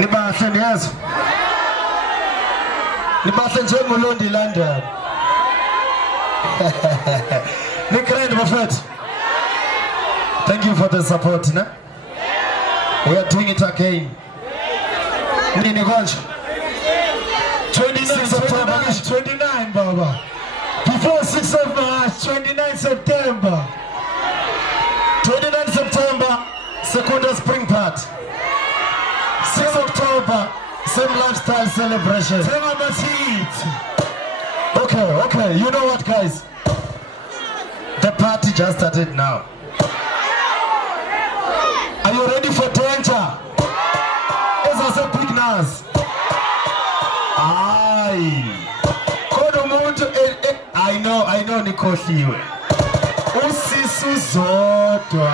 Nibahle niyazi. Nibahle njengolondi London. Nikrend Buffett. Thank you for the support, na? We are doing it again. Nini konje? 29 Baba. Before 6th of March, 29 September. 29 September, Secunda Spring Part. 6 October, same lifestyle celebration. Okay, you know what, guys? The party just started now. Are you ready for danger? As I said, big nas. Aye. I know Nikoshiwe. Usisu zodwa.